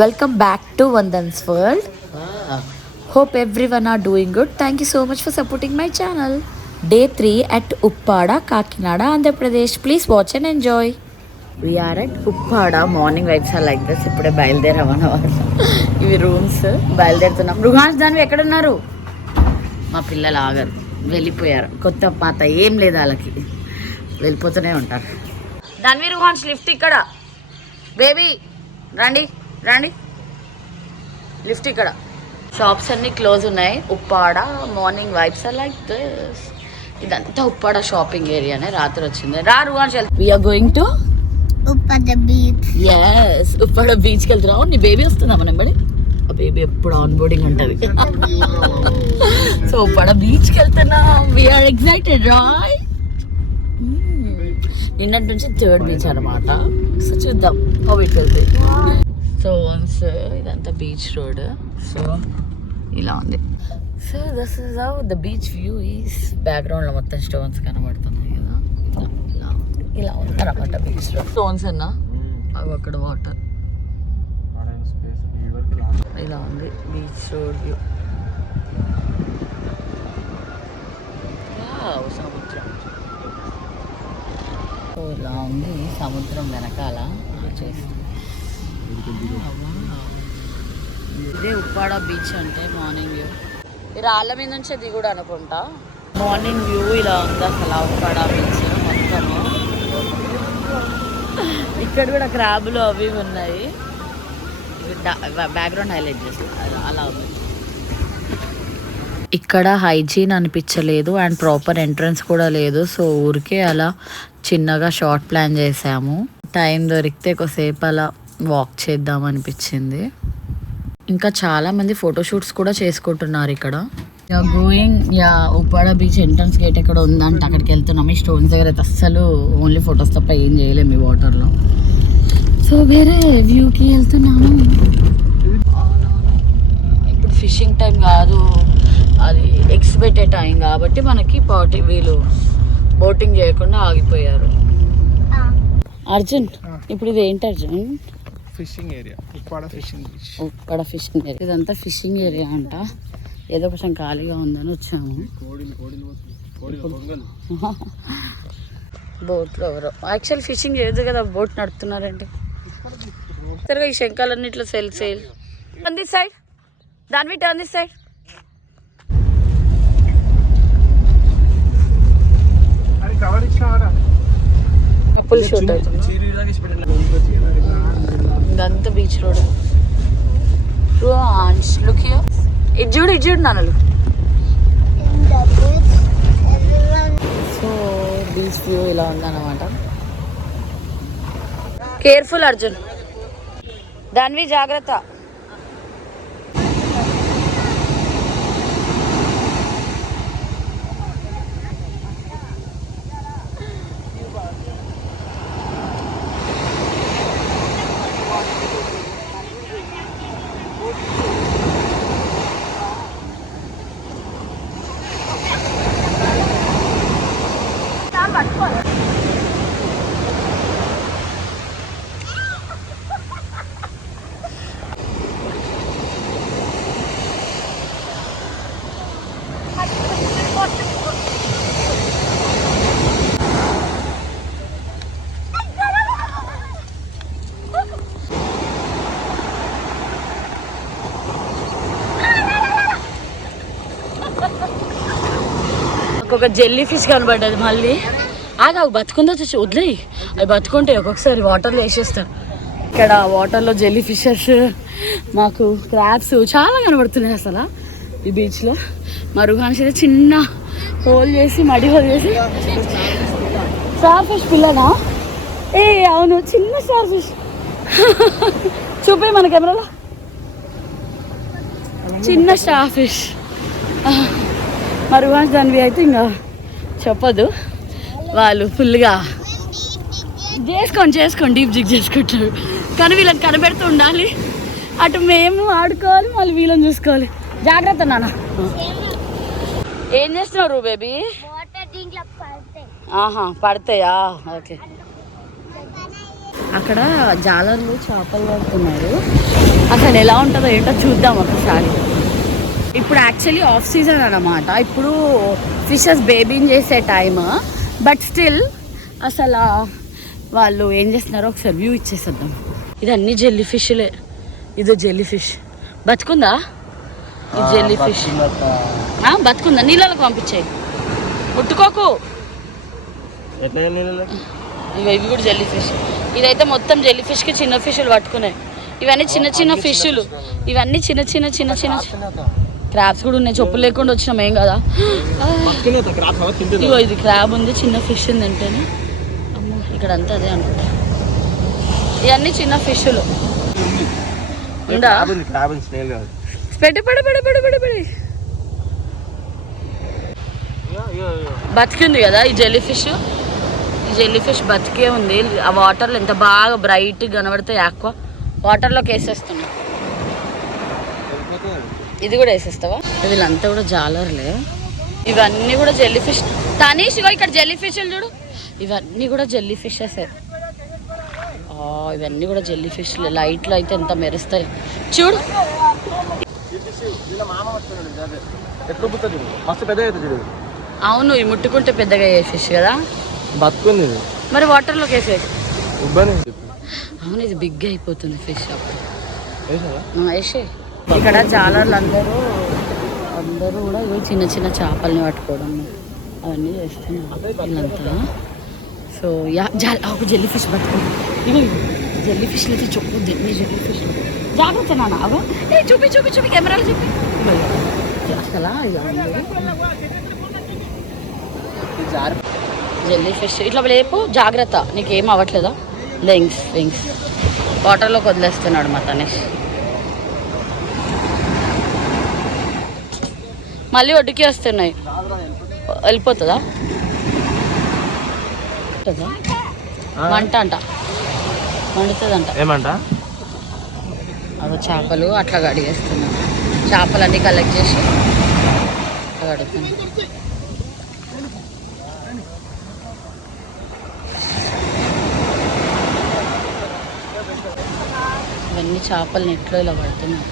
Welcome back to Vandan's World. Hope everyone are doing good. Thank you so much for supporting my channel. Day 3 at Uppada, Kakinada, Andhra Pradesh. Please watch and enjoy. We are at Uppada. Morning vibes are like this. ఇప్పుడే బయలుదేరామన్నమాట. ఇవి rooms బయలుదేరుతున్నాం. రుహాన్స్ దానివి ఎక్కడున్నారు? మా పిల్లలు ఆగరు, వెళ్ళిపోయారు. కొత్త పాత ఏం లేదు వాళ్ళకి, వెళ్ళిపోతూనే ఉంటారు. దానివి రుహాన్స్ లిఫ్ట్ ఇక్కడ. బేబీ రండి రండి, లిఫ్ట్ ఇక్కడ. షాప్స్ అన్నీ క్లోజ్ ఉన్నాయి. Uppada morning vibes are like this. ఇదంతా ఉప్పాడ షాపింగ్ ఏరియానే. రాత్రి వచ్చింది. రా రుహాన్స్, we're going to Uppada beach. Yes, Uppada బీచ్కి వెళ్తున్నాము. నీ బేబీ వస్తుందా మన బడి? ఆ బేబీ ఎప్పుడు ఆన్ బోర్డింగ్ ఉంటుంది. సో ఉప్పాడ బీచ్కి వెళ్తున్నాం. వీఆర్ ఎక్సైటెడ్ రాయ్. నిన్నటి నుంచి థర్డ్ బీచ్ అనమాట. సో చూద్దాం how it will be. So once ఇదంతా బీచ్ రోడ్. సో ఇలా ఉంది. So this is how the beach view is. బ్యాక్గ్రౌండ్లో మొత్తం స్టోన్స్ కనబడుతున్నాయి కదా. ఇలా ఇలా ఉంది అనమాట బీచ్ రోడ్. స్టోన్స్ అన్నా అవి అక్కడ వాటర్. ఇలా ఉంది బీచ్ రోడ్ వ్యూ. సముద్రం. సో ఇలా ఉంది సముద్రం వెనకాల. ఇదే ఉప్పాడ బీచ్ అంటే మార్నింగ్ వ్యూ. ఈ రాళ్ళ మీద నుంచే దిగుడు అనుకుంటా. మార్నింగ్ వ్యూ ఇలా ఉంది అసలు ఉప్పాడ బీచ్ మొత్తము. ఇక్కడ కూడా క్రాబులు అవి ఉన్నాయి. బ్యాక్గ్రౌండ్ హైలైట్ చేస్తారు. అలా ఉంది. ఇక్కడ హైజీన్ అనిపించలేదు అండ్ ప్రాపర్ ఎంట్రన్స్ కూడా లేదు. సో ఊరికే అలా చిన్నగా షార్ట్ ప్లాన్ చేసాము. టైం దొరికితే కొద్దిసేపు అలా వాక్ చేద్దాం అనిపించింది. ఇంకా చాలామంది ఫోటోషూట్స్ కూడా చేసుకుంటున్నారు ఇక్కడ. Going Uppada beach entrance gate ఎక్కడ ఉందంటే అక్కడికి వెళ్తున్నాము. ఈ స్టోన్స్ దగ్గర అయితే అస్సలు ఓన్లీ ఫొటోస్ తప్ప ఏం చేయలేము ఈ వాటర్లో. సో వేరే వ్యూకి వెళ్తున్నాము. ఇప్పుడు ఫిషింగ్ టైం కాదు, అది ఎగ్స్ పెట్టే టైం కాబట్టి మనకి వీళ్ళు బోటింగ్ చేయకుండా ఆగిపోయారు. అర్జున్, ఇప్పుడు ఇది ఏంటి Arjun? Fishing area, Uppada fishing beach. Uppada fishing area. ఇదంతా ఫిషింగ్ ఏరియా అంట. ఏదో కొంచెం ఖాళీగా ఉందని వచ్చాము. బోట్లో ఎవరో యాక్చువల్ ఫిషింగ్ చేయదు కదా, బోట్ నడుపుతున్నారంటే. ఈ శంఖాలన్నిట్లో సేల్ టర్న్ దిస్ సైడ్, దాని turn this side. Full shoot అవుతుంది. ఇదంతా బీచ్ రోడ్. Look here. ఇటు చూడు నాన్నలు. సో బీచ్ వ్యూ ఇలా ఉందన్నమాట. కేర్ఫుల్ అర్జున్, దానివి జాగ్రత్త. ఒక జెల్లీ ఫిష్ కనబడ్డది. మళ్ళీ ఆగావు, బతుకుందో చూసి వదిలేయి. అవి బతుకుంటే ఒక్కొక్కసారి వాటర్లో వేసేస్తారు. ఇక్కడ వాటర్లో జెల్లీ ఫిషెస్, మాకు క్రాబ్స్ చాలా కనబడుతున్నాయి అసలు ఈ బీచ్లో. మా రుహాన్స్ అయితే చిన్న హోల్ చేసి మడి హోల్ చేసి స్టార్ ఫిష్ పిల్లనా? అవును, చిన్న స్టార్ ఫిష్. చూపే మన కెమెరాలో చిన్న స్టార్ ఫిష్. మా రుహాన్స్ దానివి అయితే ఇంకా చెప్పదు. వాళ్ళు ఫుల్గా చేసుకోండి డీప్ జిగ్ చేసుకుంటారు. కానీ వీళ్ళని కనబెడుతూ ఉండాలి. అటు మేము ఆడుకోవాలి, మళ్ళీ వీళ్ళని చూసుకోవాలి. జాగ్రత్త నాన్న. ఏం చేస్తున్నారు బేబీ? ఆహా, పడతాయా? ఓకే. అక్కడ జాలర్లు చేపలు పడుతున్నారు. అసలు ఎలా ఉంటుందో ఏంటో చూద్దాం ఒకసారి. ఇప్పుడు యాక్చువల్లీ ఆఫ్ సీజన్ అన్నమాట. ఇప్పుడు ఫిషెస్ బేబీని చేసే టైమ్. బట్ స్టిల్ అసలు వాళ్ళు ఏం చేస్తున్నారో ఒకసారి వ్యూ ఇచ్చేసేద్దాం. ఇది అన్ని జెల్లీ ఫిష్లే. ఇదో జెల్లీ ఫిష్ బతుకుందా? ఇది జెల్లీ ఫిష్ బతుకుందా? నీళ్ళకి పంపించాయి, ముట్టుకోకు. ఇగో ఇవి కూడా జెల్లీ ఫిష్. ఇదైతే మొత్తం జెల్లీ ఫిష్కి చిన్న ఫిష్లు పట్టుకున్నాయి. ఇవన్నీ చిన్న చిన్న ఫిష్లు. ఇవన్నీ చిన్న చిన్న చిన్న చిన్న క్రాబ్స్ కూడా ఉన్నాయి. చెప్పులు లేకుండా వచ్చినాం ఏం కదా. ఇగో ఇది క్రాబ్ ఉంది, చిన్న ఫిష్ ఉంది అంటేనే. అమ్మో ఇక్కడ అంతా అదే అనుకుంటా. ఇవన్నీ చిన్న ఫిష్లు. ఉందా పెట్టి పెడి పెడి పెడి పెడి పెడి బతికింది కదా ఈ జెల్లీ ఫిష్. ఈ జెల్లీ ఫిష్ బతికే ఉంది. ఆ వాటర్లో ఎంత బాగా బ్రైట్ కనబడితే ఆక్వా వాటర్లోకి వేసేస్తున్నా. ఇది కూడా వేసేస్తావా? వీళ్ళంతా కూడా జాలర్లే. ఇవన్నీ కూడా జెల్లీ ఫిష్. తనీష్ ఇక్కడ జెల్లీ ఫిష్లు చూడు. ఇవన్నీ కూడా జెల్లీ ఫిషెస్. ఇవన్నీ కూడా జెల్లీ ఫిష్లు. లైట్లో అయితే ఎంత మెరుస్తాయి చూడు. అవును, ఈ ముట్టుకుంటే పెద్దగా అయ్యే ఫిష్ కదా. బతుకుంది మరి వాటర్లోకి వేసేది. అవును, ఇది బిగ్ అయిపోతుంది ఫిష్. వేసే ఇక్కడ జాలర్లు అందరూ కూడా ఇవి చిన్న చిన్న చేపల్ని పట్టుకోవడం అవన్నీ చేస్తున్నారు వీళ్ళంతా. సో ఒక జెల్లీ ఫిష్ పట్టుకోండి. ఇవి జెల్లీ ఫిష్లు అయితే చెప్పు. జెల్లీ ఫిష్ జాగ్రత్త నాన్న. అవో చూపి చూపి చూపి కెమెరాలు చూపి. అసలు జెల్లీ ఫిష్ ఇట్లా లేపు, జాగ్రత్త. నీకేం అవ్వట్లేదా? వింగ్స్ వాటర్లోకి వదిలేస్తున్నాడు మా తనేష్. మళ్ళీ ఒడ్డుకి వస్తున్నాయి. వెళ్ళిపోతుందా? మంట మండుతుందంట. ఏమంట? అవి చేపలు అట్లా కడిగేస్తున్నాం. చేపలన్నీ కలెక్ట్ చేసి అట్లా కడుగుతున్నాం. ఇవన్నీ చేపలు నెట్లో ఇలా పడుతున్నాయి.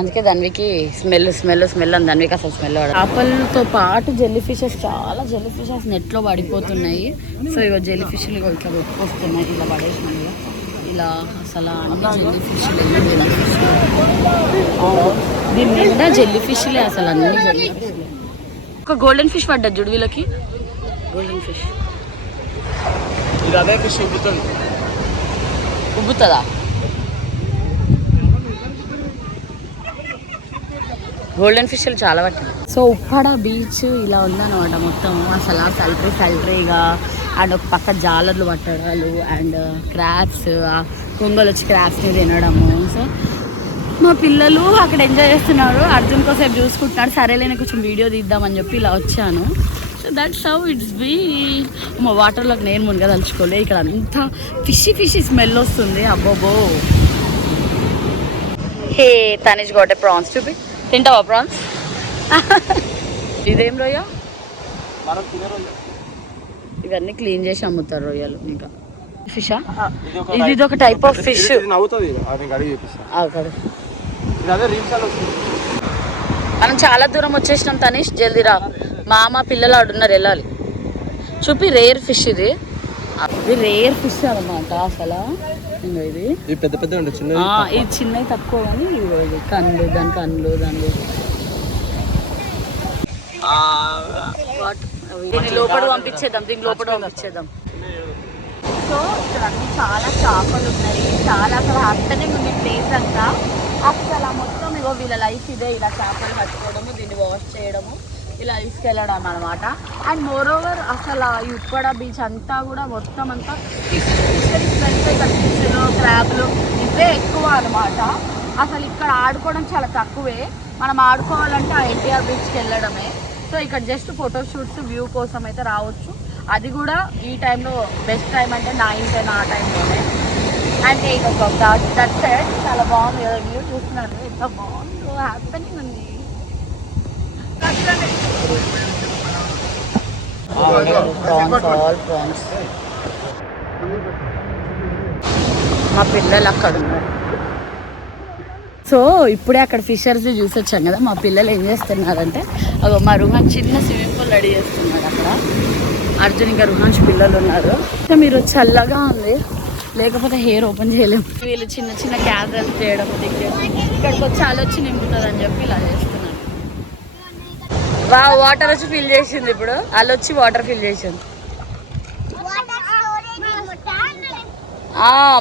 అందుకే దానికి స్మెల్ అని దానికి అసలు స్మెల్ పడదు. చేపలతో పాటు జెల్లీ ఫిషెస్, చాలా జెల్లీ ఫిషెస్ నెట్లో పడిపోతున్నాయి. సో ఇక జెల్లీ ఫిష్లు ఇట్లా వస్తున్నాయి, ఇలా పడేసినాయి ఇలా. అసలు అన్ని జెల్లీ ఫిష్లు దీని నిండా జెల్లీ ఫిష్లే. అసలు అన్ని జెల్లీ ఫిష్లే. ఒక గోల్డెన్ ఫిష్ పడ్డది చూడు వీళ్ళకి. గోల్డెన్ ఫిష్ ఉబ్బుతుందా? గోల్డెన్ ఫిష్లు చాలా పట్టింది. సో ఉప్పాడ బీచ్ ఇలా ఉందన్నమాట మొత్తం. అసలు సల్ట్రీగా అండ్ ఒక పక్క జాలర్లు పట్టడాలు అండ్ క్రాబ్స్, కొంగలు వచ్చి క్రాబ్స్ని తినడము. సో మా పిల్లలు అక్కడ ఎంజాయ్ చేస్తున్నారు. అర్జున్ కోసేపు చూసుకుంటున్నాడు. సరేలే కొంచెం వీడియో తీద్దామని చెప్పి ఇలా వచ్చాను. So that's how it's be. మా వాటర్లోకి నేను మునగదలుచుకోలే. ఇక్కడ అంతా ఫిషీ స్మెల్ వస్తుంది. అబ్బోబో. హే తనిష్ గోటే ప్రాన్స్ చూపి. తింటావా ప్రాన్స్? ఇదేం రొయ్య? ఇవన్నీ క్లీన్ చేసి అమ్ముతారు రొయ్యలు. ఇంకా ఫిషా? ఇది ఒక టైప్ ఆఫ్ ఫిష్. మనం చాలా దూరం వచ్చేసినాం తనీష్. జల్దీ రా. మామ పిల్లలు ఆడున్నారు, వెళ్ళాలి. చూపి రేర్ ఫిష్. ఇది రేర్ ఫిష్ అనమాట. అసలు ఇది పెద్ద పెద్ద ఇది చిన్నవి తక్కువ కానీ ఇది కన్ను దాని దీన్ని లోపల పంపించేద్దాం. సో ఇక్కడ అన్ని చాలా చేపలు ఉన్నాయి. చాలా అసలు హ్యాపీనింగ్ ఉంది ప్లేస్ అంతా. అసలు మొత్తం ఇగో వీళ్ళ లైఫ్ ఇదే. ఇలా చేపలు పట్టుకోవడము, దీన్ని వాష్ చేయడము, ఇలా తీసుకెళ్ళడం అనమాట. అండ్ మోర్ ఓవర్ అసలు ఈ ఉప్పాడ బీచ్ అంతా కూడా మొత్తం అంతా ఫిష్లు, క్రాబ్లు ఇవే ఎక్కువ అనమాట. అసలు ఇక్కడ ఆడుకోవడం చాలా తక్కువే. మనం ఆడుకోవాలంటే ఆ ఎన్టీఆర్ బీచ్కి వెళ్ళడమే. సో ఇక్కడ జస్ట్ ఫోటోషూట్స్, వ్యూ కోసం అయితే రావచ్చు. అది కూడా ఈ టైంలో బెస్ట్ టైం అంటే 9-10 ఆ టైంలోనే. అంటే ఇక దట్ సైడ్ చాలా బాగుంది కదా వ్యూ. చూస్తున్నారు ఎంత బాగుందో, హ్యాపీనింగ్ ఉంది. Prawns, all prawns. మా పిల్లలు అక్కడ ఉన్నారు. సో ఇప్పుడే అక్కడ ఫిషర్స్ చూసి వచ్చాం కదా. మా పిల్లలు ఏం చేస్తున్నారంటే మా రుహాన్ చిన్న స్విమ్మింగ్ పూల్ రెడీ చేస్తున్నాడు అక్కడ. అర్జున్ ఇంకా రుహాన్స్ పిల్లలు ఉన్నారు. ఇంకా మీరు చల్లగా ఉంది, లేకపోతే హెయిర్ ఓపెన్ చేయలేము. వీళ్ళు చిన్న చిన్న క్యాజువల్స్ చేయడం ఇక్కడికి వచ్చి ఆలోచన నింపుతుంది అని చెప్పి ఇలా చేస్తున్నాను. వాటర్ వచ్చి ఫిల్ చేసింది. ఇప్పుడు వాళ్ళు వచ్చి వాటర్ ఫిల్ చేసింది.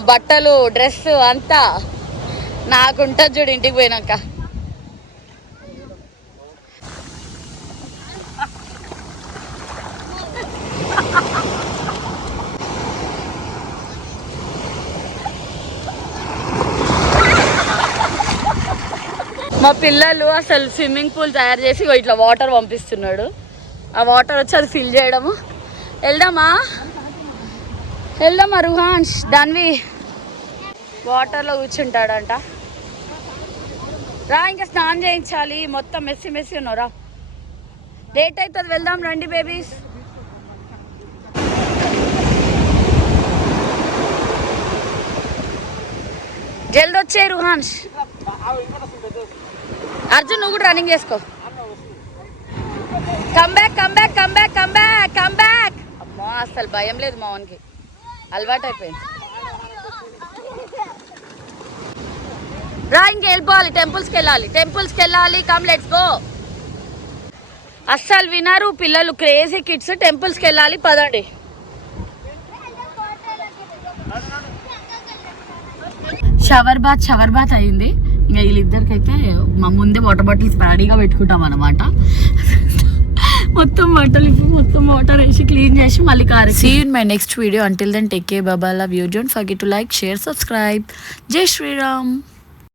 బట్టలు డ్రెస్ అంతా నాకుంటుంది చూడు ఇంటికి పోయినాక. మా పిల్లలు అసలు స్విమ్మింగ్ పూల్ తయారు చేసి ఇట్లా వాటర్ పంపిస్తున్నాడు. ఆ వాటర్ వచ్చి అది ఫిల్ చేయడము. వెళ్దామా రుహాన్స్? దాన్వి వాటర్లో కూర్చుంటాడంట. రా, ఇంకా స్నానం చేయించాలి. మొత్తం మెస్సి మెస్సి ఉన్నారా. లేట్ అవుతుంది, వెళ్దాం రండి బేబీస్. జల్ది వచ్చే రుహాన్స్. అర్జున్ నువ్వు కూడా రన్నింగ్ చేసుకో. Come back come back come back come back come back. అమ్మా అసలు భయం లేదు మా వానికి, అలవాటు అయిపోయింది. రా, ఇంక వెళ్ళిపోవాలి. టెంపుల్స్కి వెళ్ళాలి. Come let's go. అస్సలు వినరు పిల్లలు, క్రేజీ కిడ్స్. టెంపుల్స్కి వెళ్ళాలి, పదండి. షవర్ బాత్ అయింది. ఇంకా వీళ్ళిద్దరికైతే మా ముందే వాటర్ బాటిల్స్ రెడీగా పెట్టుకుంటాం అన్నమాట. మొత్తం బట్టలు మొత్తం వాటర్ వేసి క్లీన్ చేసి మళ్ళీ car. See you in my next video. Until then take care, bye, love you. Don't forget to like, share, subscribe. జై శ్రీరామ్.